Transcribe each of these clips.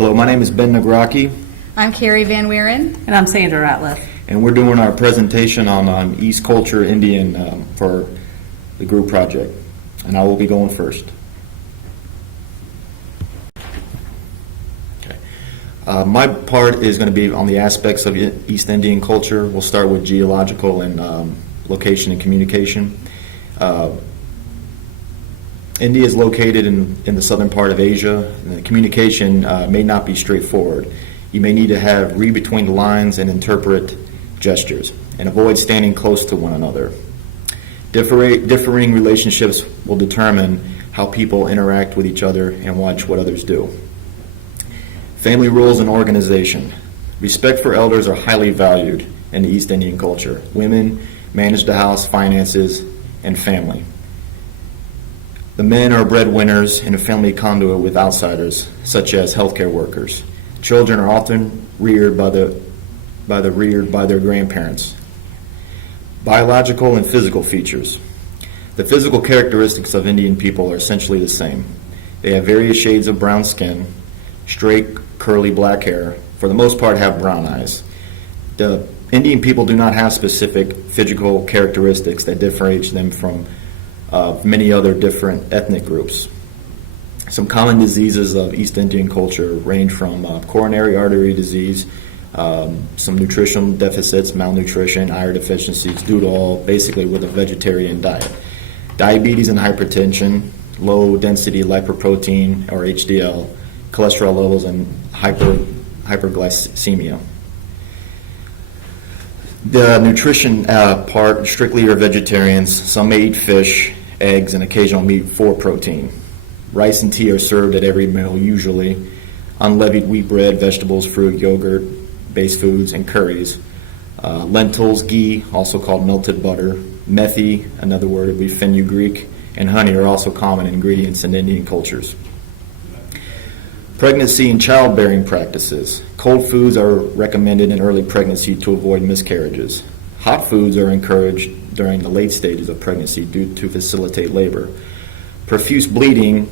Hello, my name is Ben Nagraki, I'm Carrie Van Weeren. And I'm Sandra Ratliff. and we're doing our presentation on East Culture Indian for the group project, and I will be going first. Okay. My part is going to be on the aspects of East Indian culture. We'll start with geological and location and communication. India is located in the southern part of Asia, and the communication may not be straightforward. You may need to read between the lines and interpret gestures, and avoid standing close to one another. Differing relationships will determine how people interact with each other and watch what others do. Family rules and organization. Respect for elders are highly valued in the East Indian culture. Women manage the house, finances, and family. The men are breadwinners in a family conduit with outsiders, such as healthcare workers. Children are often reared by their grandparents. Biological and physical features. The physical characteristics of Indian people are essentially the same. They have various shades of brown skin, straight, curly black hair, for the most part have brown eyes. The Indian people do not have specific physical characteristics that differentiate them from many other different ethnic groups. Some common diseases of East Indian culture range from coronary artery disease, some nutritional deficits, malnutrition, iron deficiencies due to all basically with a vegetarian diet. Diabetes and hypertension, low density lipoprotein or HDL, cholesterol levels, and hyperglycemia. The nutrition part, strictly are vegetarians. Some may eat fish, eggs, and occasional meat for protein. Rice and tea are served at every meal usually. Unleavened wheat bread, vegetables, fruit, yogurt, base foods, and curries. Lentils, ghee, also called melted butter, methi, another word would be fenugreek, and honey are also common ingredients in Indian cultures. Pregnancy and childbearing practices. Cold foods are recommended in early pregnancy to avoid miscarriages. Hot foods are encouraged during the late stages of pregnancy to facilitate labor. Profuse bleeding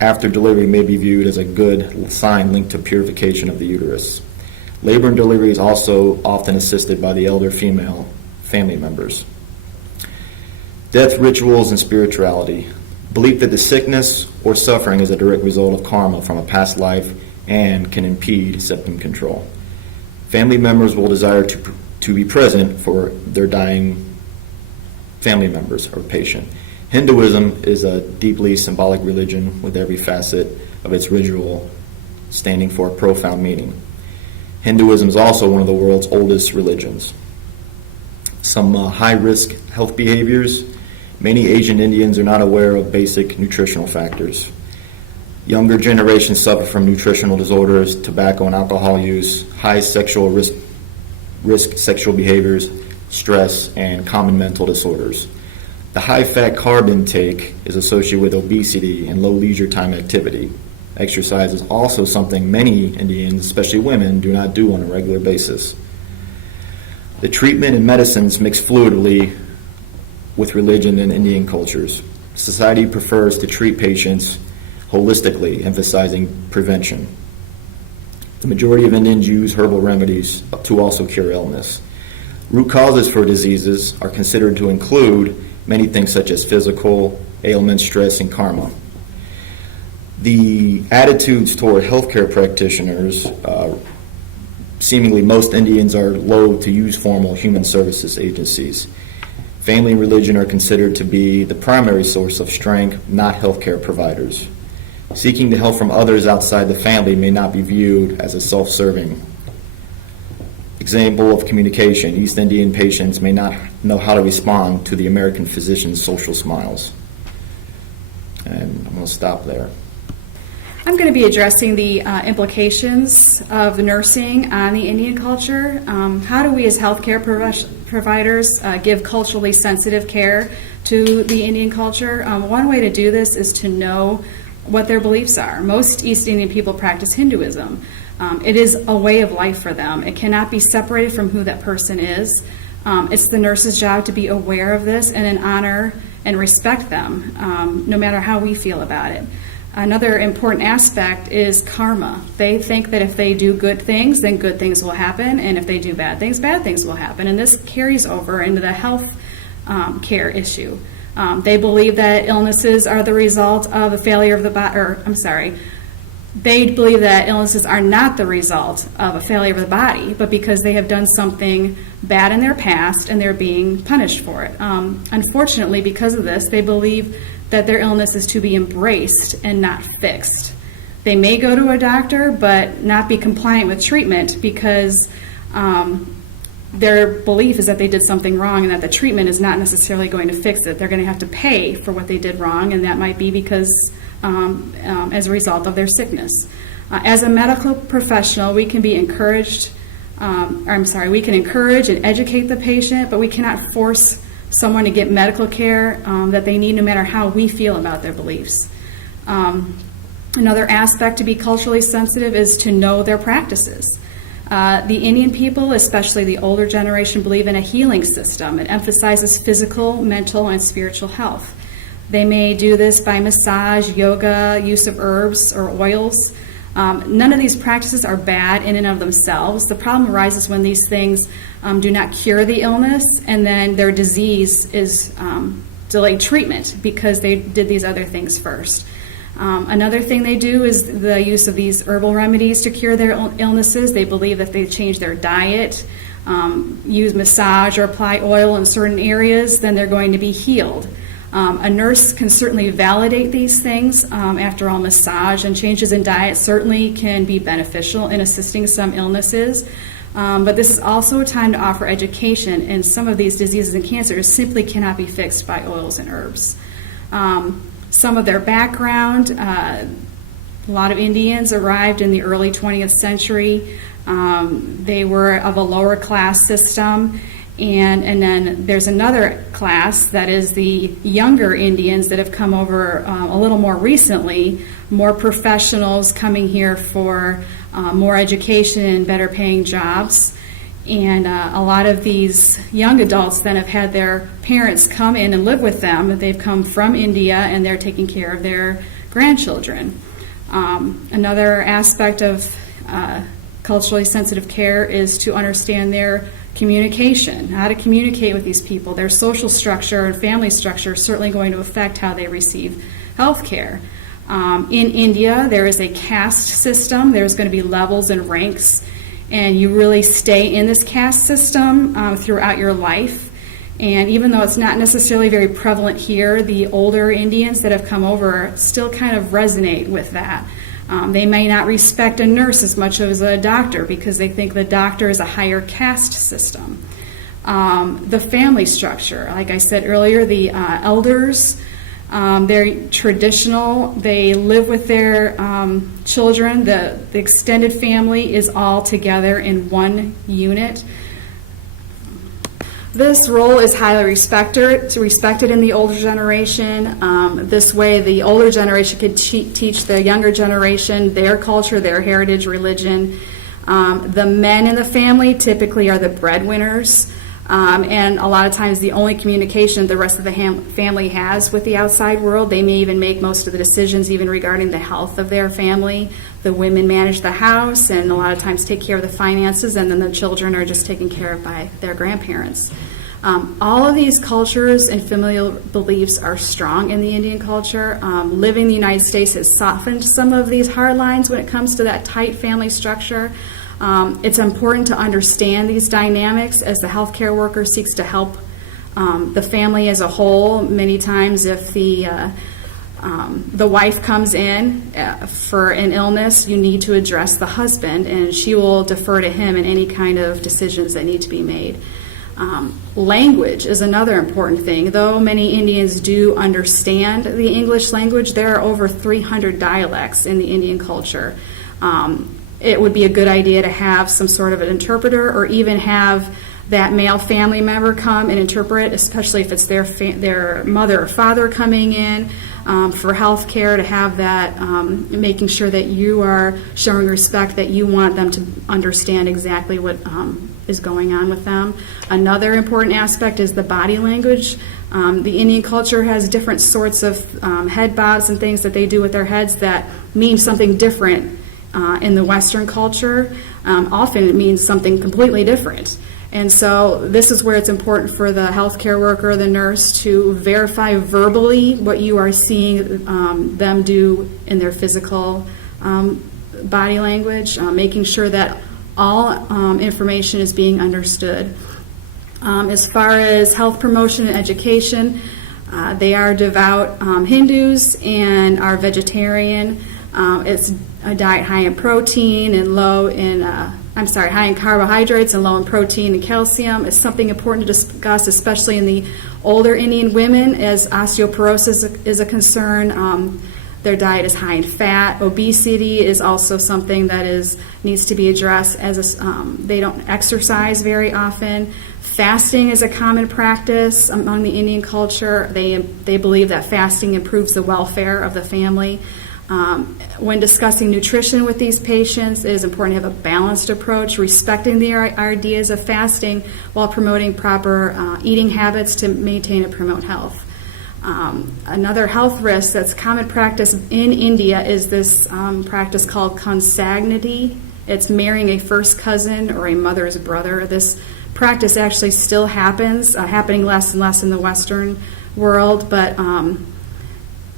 after delivery may be viewed as a good sign linked to purification of the uterus. Labor and delivery is also often assisted by the elder female family members. Death rituals and spirituality. Belief that the sickness or suffering is a direct result of karma from a past life and can impede symptom control. Family members will desire to be present for their dying family members or patient. Hinduism is a deeply symbolic religion with every facet of its ritual standing for a profound meaning. Hinduism is also one of the world's oldest religions. Some high-risk health behaviors. Many Asian Indians are not aware of basic nutritional factors. Younger generations suffer from nutritional disorders, tobacco and alcohol use, high sexual risk sexual behaviors, stress, and common mental disorders. The high-fat carb intake is associated with obesity and low leisure time activity. Exercise is also something many Indians, especially women, do not do on a regular basis. The treatment and medicines mix fluidly with religion and Indian cultures. Society prefers to treat patients holistically, emphasizing prevention. The majority of Indians use herbal remedies to also cure illness. Root causes for diseases are considered to include many things such as physical ailments, stress, and karma. The attitudes toward healthcare practitioners, seemingly most Indians are loath to use formal human services agencies. Family and religion are considered to be the primary source of strength, not healthcare providers. Seeking the help from others outside the family may not be viewed as a self-serving. Example of communication. East Indian patients may not know how to respond to the American physician's social smiles. And I'm going to stop there. I'm going to be addressing the implications of nursing on the Indian culture. How do we as healthcare providers give culturally sensitive care to the Indian culture? One way to do this is to know what their beliefs are. Most East Indian people practice Hinduism. It is a way of life for them. It cannot be separated from who that person is. It's the nurse's job to be aware of this and then honor and respect them, no matter how we feel about it. Another important aspect is karma. They think that if they do good things, then good things will happen, and if they do bad things will happen. And this carries over into the health care issue. They believe that illnesses are the result of a failure of the body, they believe that illnesses are not the result of a failure of the body, but because they have done something bad in their past and they're being punished for it. Unfortunately, because of this, they believe that their illness is to be embraced and not fixed. They may go to a doctor, but not be compliant with treatment because their belief is that they did something wrong and that the treatment is not necessarily going to fix it. They're going to have to pay for what they did wrong, and that might be because as a result of their sickness. As a medical professional, we can be encouraged, we can encourage and educate the patient, but we cannot force someone to get medical care that they need no matter how we feel about their beliefs. Another aspect to be culturally sensitive is to know their practices. The Indian people, especially the older generation, believe in a healing system. It emphasizes physical, mental, and spiritual health. They may do this by massage, yoga, use of herbs or oils. None of these practices are bad in and of themselves. The problem arises when these things do not cure the illness and then their disease is delayed treatment because they did these other things first. Another thing they do is the use of these herbal remedies to cure their illnesses. They believe that if they change their diet, use massage or apply oil in certain areas, then they're going to be healed. A nurse can certainly validate these things. After all, massage and changes in diet certainly can be beneficial in assisting some illnesses. But this is also a time to offer education, and some of these diseases and cancers simply cannot be fixed by oils and herbs. Some of their background, a lot of Indians arrived in the early 20th century. They were of a lower class system. And then there's another class that is the younger Indians that have come over a little more recently, more professionals coming here for more education and better paying jobs. And a lot of these young adults then have had their parents come in and live with them. They've come from India and they're taking care of their grandchildren. Another aspect of culturally sensitive care is to understand their communication, how to communicate with these people. Their social structure and family structure is certainly going to affect how they receive health care. In India, there is a caste system. There's going to be levels and ranks, and you really stay in this caste system throughout your life. And even though it's not necessarily very prevalent here, the older Indians that have come over still kind of resonate with that. They may not respect a nurse as much as a doctor because they think the doctor is a higher caste system. The family structure, like I said earlier, the elders, they're traditional. They live with their children. The extended family is all together in one unit. This role is highly respected in the older generation. This way, the older generation can teach the younger generation their culture, their heritage, religion. The men in the family typically are the breadwinners, and a lot of times the only communication the rest of the family has with the outside world. They may even make most of the decisions even regarding the health of their family. The women manage the house and a lot of times take care of the finances, and then the children are just taken care of by their grandparents. All of these cultures and familial beliefs are strong in the Indian culture. Living in the United States has softened some of these hard lines when it comes to that tight family structure. It's important to understand these dynamics as the healthcare worker seeks to help the family as a whole. Many times if the wife comes in for an illness, you need to address the husband, and she will defer to him in any kind of decisions that need to be made. Language is another important thing. Though many Indians do understand the English language, there are over 300 dialects in the Indian culture. It would be a good idea to have some sort of an interpreter, or even have that male family member come and interpret, especially if it's their mother or father coming in for health care, to have that, making sure that you are showing respect, that you want them to understand exactly what is going on with them. Another important aspect is the body language. The Indian culture has different sorts of head bobs and things that they do with their heads that mean something different in the Western culture. Often it means something completely different. And so this is where it's important for the healthcare worker, the nurse, to verify verbally what you are seeing them do in their physical body language, making sure that all information is being understood. As far as health promotion and education, they are devout Hindus and are vegetarian. It's a diet high in protein and high in carbohydrates and low in protein and calcium. It's something important to discuss, especially in the older Indian women, as osteoporosis is a concern. Their diet is high in fat. Obesity is also something that needs to be addressed, as they don't exercise very often. Fasting is a common practice among the Indian culture. They believe that fasting improves the welfare of the family. When discussing nutrition with these patients, it is important to have a balanced approach, respecting the ideas of fasting while promoting proper eating habits to maintain and promote health. Another health risk that's common practice in India is this practice called consanguinity. It's marrying a first cousin or a mother's brother. This practice actually still happens, happening less and less in the Western world, but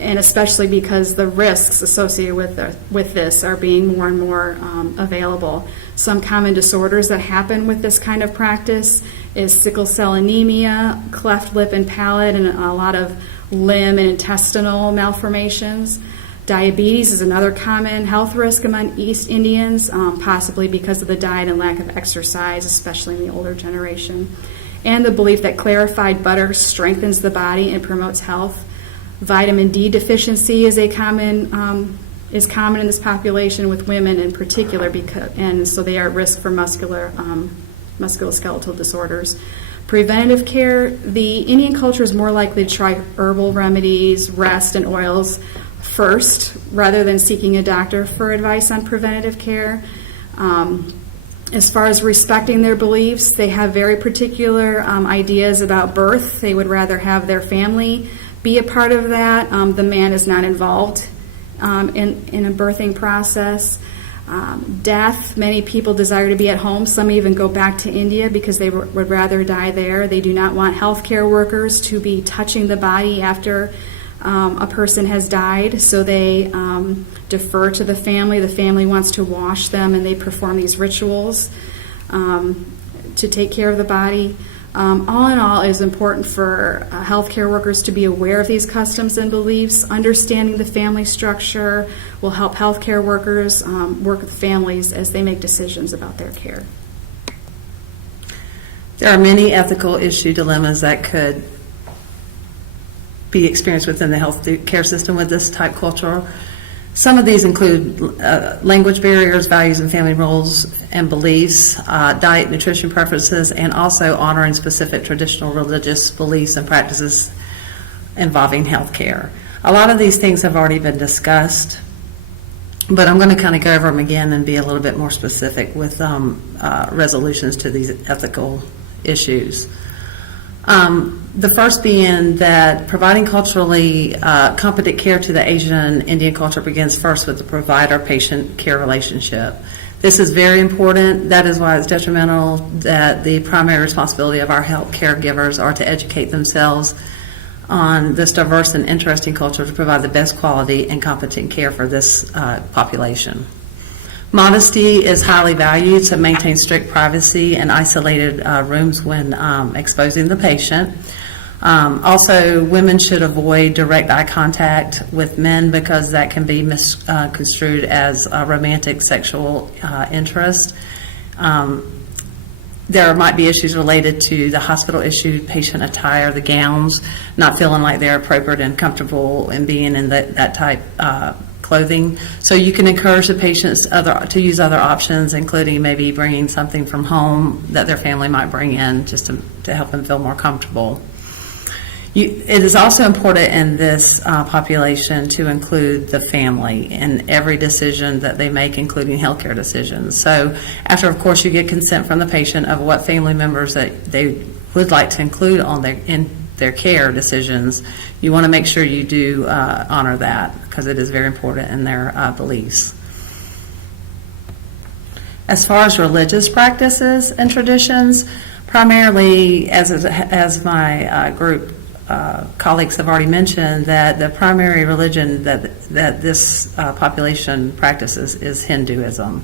and especially because the risks associated with this are being more and more available. Some common disorders that happen with this kind of practice is sickle cell anemia, cleft lip and palate, and a lot of limb and intestinal malformations. Diabetes is another common health risk among East Indians, possibly because of the diet and lack of exercise, especially in the older generation. And the belief that clarified butter strengthens the body and promotes health. Vitamin D deficiency is common in this population with women in particular, and so they are at risk for musculoskeletal disorders. Preventative care, the Indian culture is more likely to try herbal remedies, rest, and oils first, rather than seeking a doctor for advice on preventative care. As far as respecting their beliefs, they have very particular ideas about birth. They would rather have their family be a part of that. The man is not involved in a birthing process. Death, many people desire to be at home. Some even go back to India because they would rather die there. They do not want healthcare workers to be touching the body after a person has died, so they defer to the family. The family wants to wash them, and they perform these rituals to take care of the body. All in all, it is important for healthcare workers to be aware of these customs and beliefs. Understanding the family structure will help healthcare workers work with families as they make decisions about their care. There are many ethical issue dilemmas that could be experienced within the health care system with this type culture. Some of these include language barriers, values and family roles and beliefs, diet, nutrition preferences, and also honoring specific traditional religious beliefs and practices involving health care. A lot of these things have already been discussed, but I'm going to kind of go over them again and be a little bit more specific with resolutions to these ethical issues. The first being that providing culturally competent care to the Asian and Indian culture begins first with the provider-patient care relationship. This is very important. That is why it's detrimental that the primary responsibility of our health caregivers are to educate themselves on this diverse and interesting culture to provide the best quality and competent care for this population. Modesty is highly valued, so maintain strict privacy and isolated rooms when exposing the patient. Also, women should avoid direct eye contact with men because that can be misconstrued as a romantic sexual interest. There might be issues related to the hospital-issued patient attire, the gowns, not feeling like they're appropriate and comfortable in being in that type clothing. So you can encourage the patients to use other options, including maybe bringing something from home that their family might bring in just to help them feel more comfortable. It is also important in this population to include the family in every decision that they make, including healthcare decisions. So after, of course, you get consent from the patient of what family members that they would like to include their care decisions, you want to make sure you do honor that, because it is very important in their beliefs. As far as religious practices and traditions, primarily, as my group colleagues have already mentioned, that the primary religion that this population practices is Hinduism.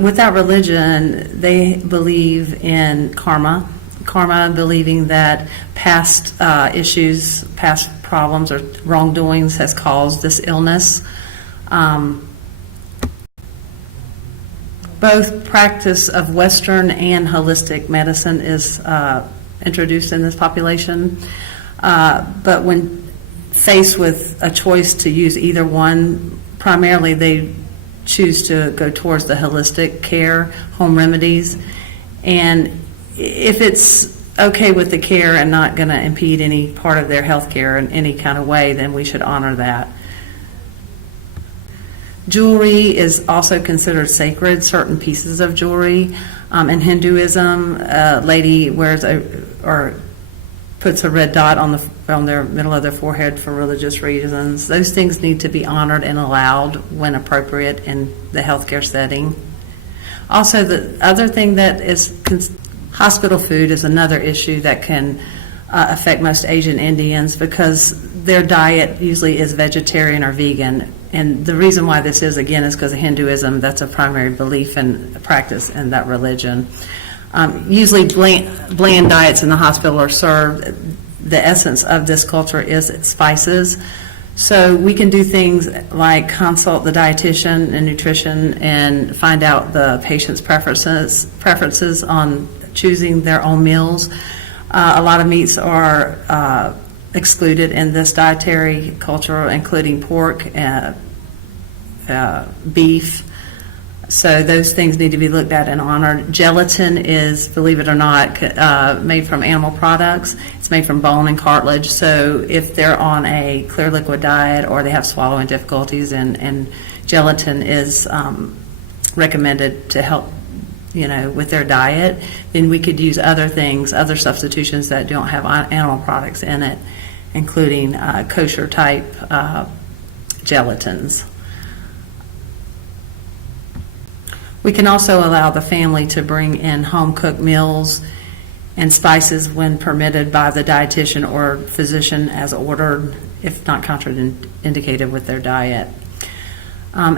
With that religion, they believe in karma. Karma, believing that past issues, past problems or wrongdoings has caused this illness. Both practice of Western and holistic medicine is introduced in this population. But when faced with a choice to use either one, primarily they choose to go towards the holistic care, home remedies. And if it's okay with the care and not going to impede any part of their health care in any kind of way, then we should honor that. Jewelry is also considered sacred, certain pieces of jewelry. In Hinduism, a lady wears or puts a red dot on their middle of their forehead for religious reasons. Those things need to be honored and allowed when appropriate in the healthcare setting. Also, the other thing that is hospital food is another issue that can affect most Asian Indians, because their diet usually is vegetarian or vegan. And the reason why this is, again, is because of Hinduism. That's a primary belief and practice in that religion. Usually bland diets in the hospital are served. The essence of this culture is its spices. So we can do things like consult the dietitian and nutrition and find out the patient's preferences on choosing their own meals. A lot of meats are excluded in this dietary culture, including pork, beef. So those things need to be looked at and honored. Gelatin is, believe it or not, made from animal products. It's made from bone and cartilage. So if they're on a clear liquid diet or they have swallowing difficulties, and gelatin is recommended to help, with their diet, then we could use other things, other substitutions that don't have animal products in it, including kosher type gelatins. We can also allow the family to bring in home-cooked meals and spices when permitted by the dietitian or physician as ordered, if not contraindicated with their diet.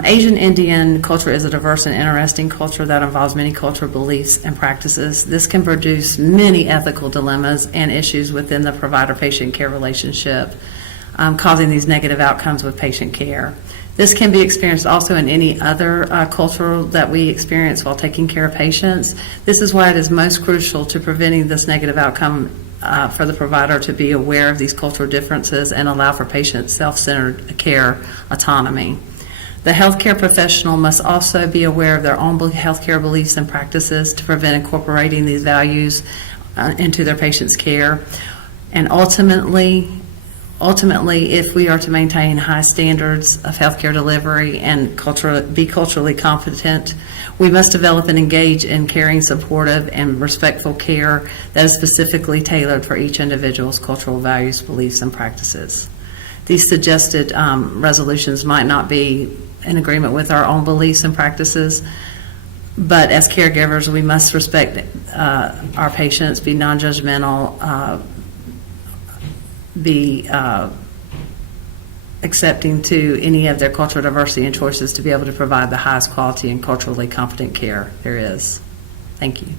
Asian Indian culture is a diverse and interesting culture that involves many cultural beliefs and practices. This can produce many ethical dilemmas and issues within the provider-patient care relationship, causing these negative outcomes with patient care. This can be experienced also in any other culture that we experience while taking care of patients. This is why it is most crucial to preventing this negative outcome for the provider to be aware of these cultural differences and allow for patient self-centered care autonomy. The healthcare professional must also be aware of their own healthcare beliefs and practices to prevent incorporating these values into their patient's care. And ultimately, if we are to maintain high standards of healthcare delivery and be culturally competent, we must develop and engage in caring, supportive, and respectful care that is specifically tailored for each individual's cultural values, beliefs, and practices. These suggested resolutions might not be in agreement with our own beliefs and practices, but as caregivers, we must respect our patients, be non-judgmental, be accepting to any of their cultural diversity and choices to be able to provide the highest quality and culturally competent care there is. Thank you.